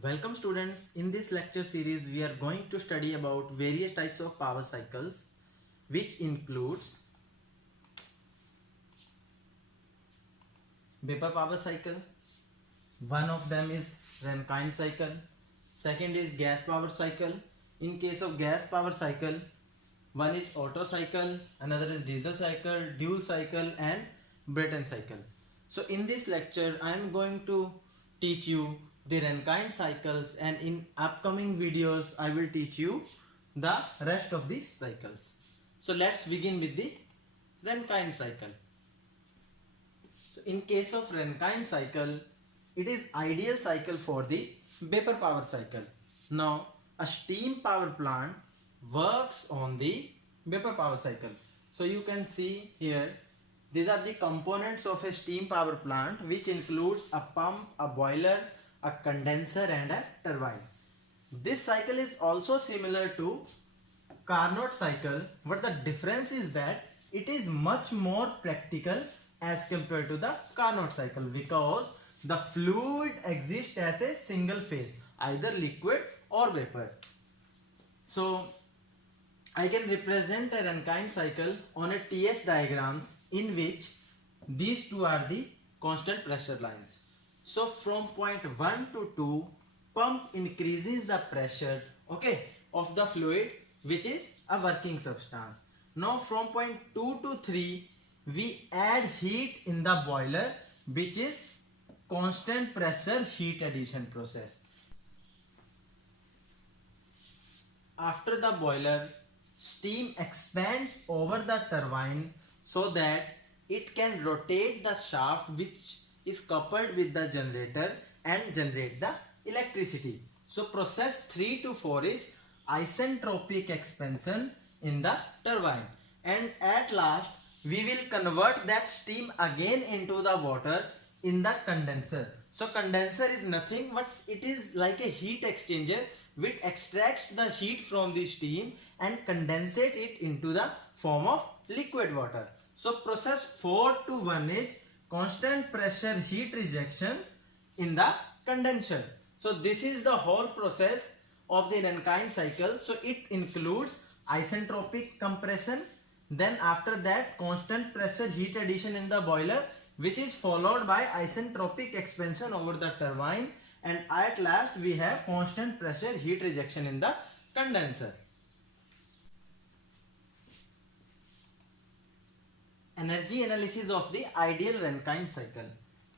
Welcome students. In this lecture series we are going to study about various types of power cycles, which includes vapor power cycle. One of them is Rankine cycle. Second is gas power cycle. In case of gas power cycle, one is Otto cycle, another is diesel cycle, dual cycle and Brayton cycle. So in this lecture I am going to teach you the Rankine cycles, and in upcoming videos I will teach you the rest of the cycles. So let's begin with the Rankine cycle. So in case of Rankine cycle, it is ideal cycle for the vapor power cycle. Now a steam power plant works on the vapor power cycle. So you can see here, these are the components of a steam power plant, which includes a pump, a boiler, a condenser and a turbine. This cycle is also similar to Carnot cycle, but the difference is that it is much more practical as compared to the Carnot cycle, because the fluid exists as a single phase, either liquid or vapor. So I can represent a Rankine cycle on a TS diagrams in which these two are the constant pressure lines. So from point 1 to 2, pump increases the pressure, of the fluid, which is a working substance. Now from point 2 to 3, we add heat in the boiler, which is constant pressure heat addition process. After the boiler, steam expands over the turbine so that it can rotate the shaft which is coupled with the generator and generate the electricity. So process 3 to 4 is isentropic expansion in the turbine, and at last we will convert that steam again into the water in the condenser. So condenser is nothing but it is like a heat exchanger which extracts the heat from the steam and condensate it into the form of liquid water. So process 4 to 1 is constant pressure heat rejection in the condenser. So this is the whole process of the Rankine cycle. So it includes isentropic compression, then after that constant pressure heat addition in the boiler, which is followed by isentropic expansion over the turbine, and at last we have constant pressure heat rejection in the condenser. Energy analysis of the ideal Rankine cycle.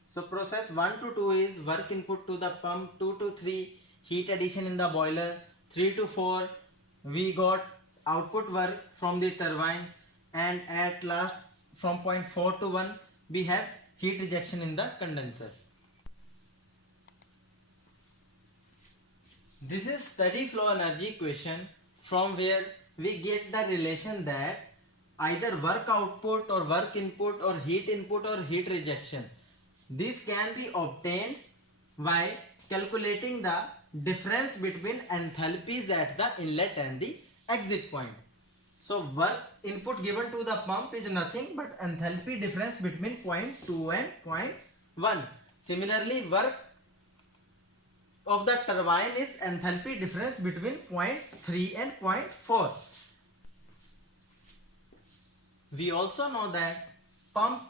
So process 1 to 2 is work input to the pump, 2 to 3 heat addition in the boiler, 3 to 4 we got output work from the turbine, and at last from point 4 to 1 we have heat rejection in the condenser. This is steady flow energy equation, from where we get the relation that either work output or work input or heat input or heat rejection, this can be obtained by calculating the difference between enthalpies at the inlet and the exit point. So work input given to the pump is nothing but enthalpy difference between point 2 and point 1. Similarly, work of the turbine is enthalpy difference between point 3 and point 4. We also know that pump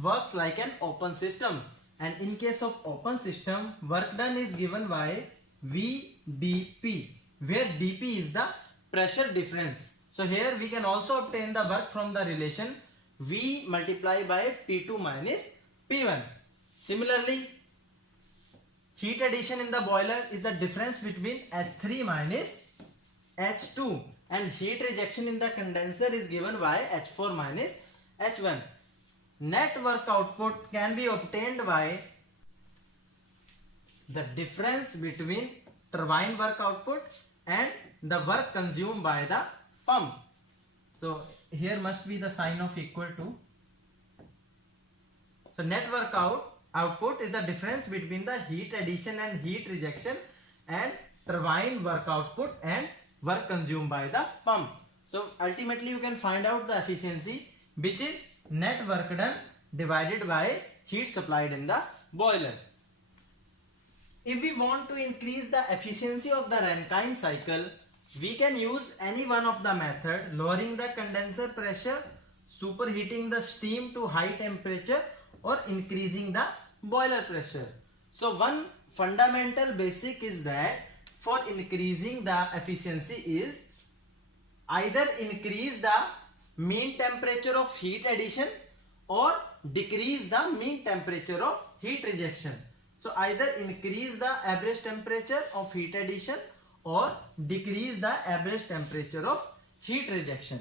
works like an open system, and in case of open system, work done is given by VdP, where dP is the pressure difference. So here we can also obtain the work from the relation V multiplied by P2 minus P1. Similarly, heat addition in the boiler is the difference between H3 minus H2, and heat rejection in the condenser is given by H4 minus H1. Net work output can be obtained by the difference between turbine work output and the work consumed by the pump. So here must be the sign of equal to. So net work output is the difference between the heat addition and heat rejection and turbine work output and work consumed by the pump. So ultimately you can find out the efficiency, which is net work done divided by heat supplied in the boiler. If we want to increase the efficiency of the Rankine cycle, we can use any one of the method: lowering the condenser pressure, superheating the steam to high temperature, or increasing the boiler pressure. So one fundamental basic is that for increasing the efficiency is either increase the mean temperature of heat addition or decrease the mean temperature of heat rejection. So either increase the average temperature of heat addition or decrease the average temperature of heat rejection.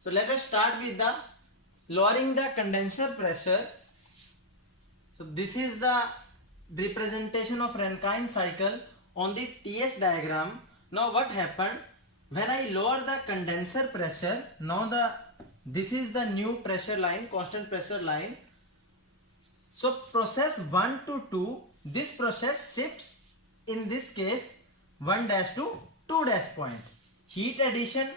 So let us start with the lowering the condenser pressure. So this is the representation of Rankine cycle on the TS diagram. Now what happened when I lower the condenser pressure? Now this is the new pressure line, constant pressure line. So process 1 to 2, this process shifts in this case 1 dash to 2 dash point. Heat addition,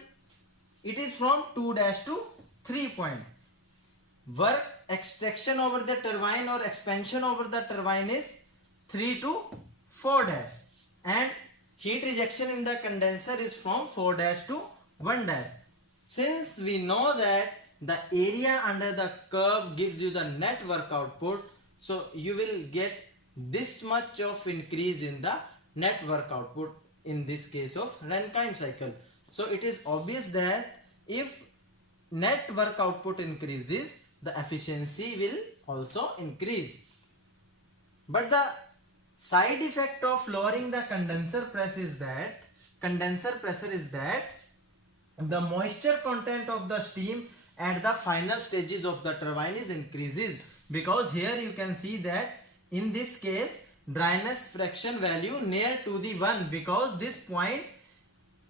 it is from 2 dash to 3 point. Work extraction over the turbine or expansion over the turbine is 3 to 4 dash, and heat rejection in the condenser is from 4 dash to 1 dash. Since we know that the area under the curve gives you the net work output, so you will get this much of increase in the net work output in this case of Rankine cycle. So it is obvious that if net work output increases, the efficiency will also increase. But the side effect of lowering the condenser pressure is that the moisture content of the steam at the final stages of the turbine is increases, because here you can see that in this case dryness fraction value near to the 1, because this point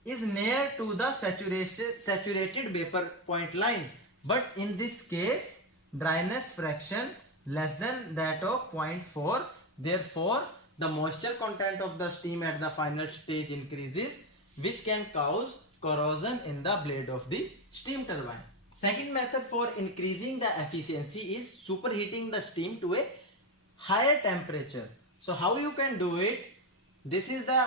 is near to the saturated vapor point line. But in this case dryness fraction less than that of 0.4, therefore the moisture content of the steam at the final stage increases, which can cause corrosion in the blade of the steam turbine. Second method for increasing the efficiency is superheating the steam to a higher temperature. So how you can do it? This is the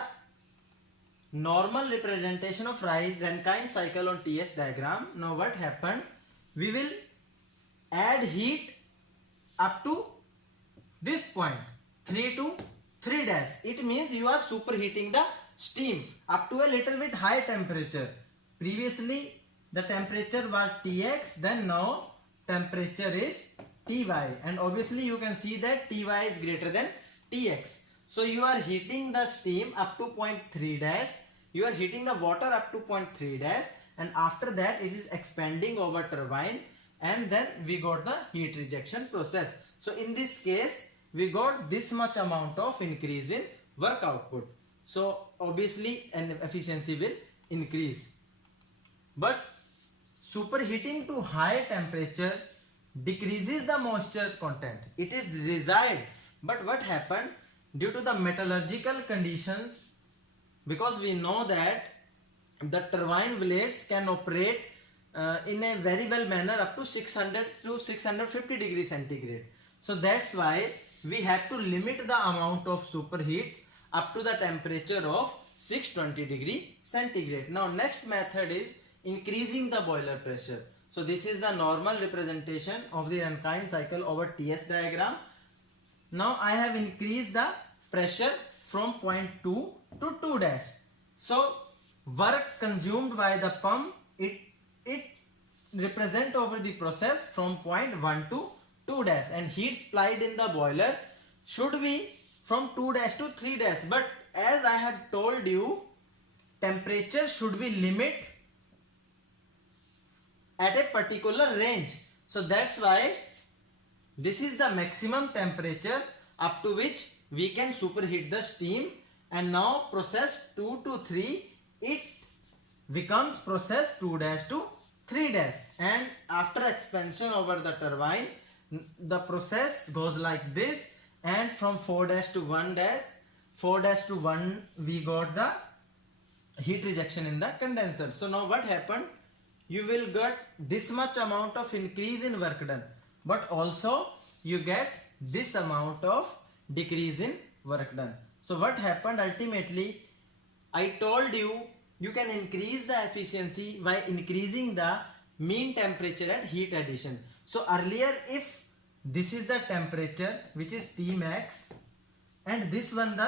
normal representation of Rankine cycle on TS diagram. Now what happened? We will add heat up to this point, 3 to 3 dash. It means you are superheating the steam up to a little bit high temperature. Previously the temperature was Tx, then now temperature is Ty, and obviously you can see that Ty is greater than Tx. So you are heating the steam up to 0.3 dash, you are heating the water up to 0.3 dash, and after that it is expanding over turbine, and then we got the heat rejection process. So in this case we got this much amount of increase in work output. So obviously an efficiency will increase. But superheating to high temperature decreases the moisture content. It is desired. But what happened? Due to the metallurgical conditions, because we know that the turbine blades can operate in a very well manner up to 600 to 650 degrees centigrade. So that's why we have to limit the amount of superheat up to the temperature of 620 degree centigrade. Now next method is increasing the boiler pressure. So this is the normal representation of the Rankine cycle over TS diagram. Now I have increased the pressure from 0.2 to 2 dash. So work consumed by the pump, it represent over the process from 0.1 to 2 dash, and heat supplied in the boiler should be from 2 dash to 3 dash. But as I have told you, temperature should be limit at a particular range. So that's why this is the maximum temperature up to which we can superheat the steam, and now process 2 to 3 it becomes process 2 dash to 3 dash, and after expansion over the turbine the process goes like this, and from 4 dash to 1 dash, 4 dash to 1 we got the heat rejection in the condenser. So now what happened? You will get this much amount of increase in work done, but also you get this amount of decrease in work done. So what happened ultimately, I told you, you can increase the efficiency by increasing the mean temperature and heat addition. So earlier, if this is the temperature which is T max, and this one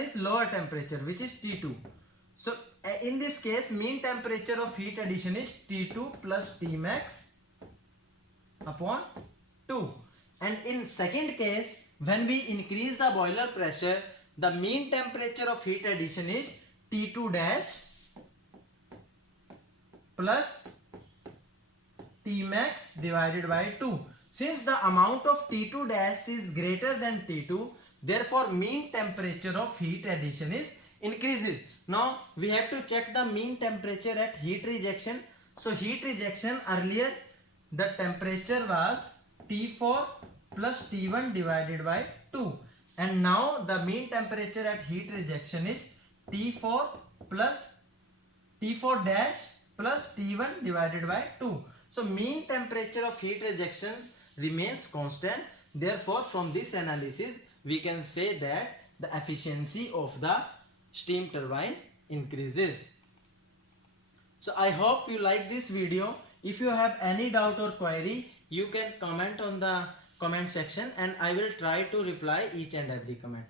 is lower temperature which is T2. So in this case, mean temperature of heat addition is T2 plus T max upon 2. And in second case, when we increase the boiler pressure, the mean temperature of heat addition is T2 dash plus T max divided by 2. Since the amount of T2 dash is greater than T2, therefore mean temperature of heat addition is increases. Now we have to check the mean temperature at heat rejection. So heat rejection, earlier the temperature was T4 plus T1 divided by 2, and now the mean temperature at heat rejection is T4 dash plus T1 divided by 2. So mean temperature of heat rejections remains constant. Therefore, from this analysis, we can say that the efficiency of the steam turbine increases. So I hope you like this video. If you have any doubt or query, you can comment on the comment section and I will try to reply each and every comment.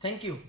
Thank you.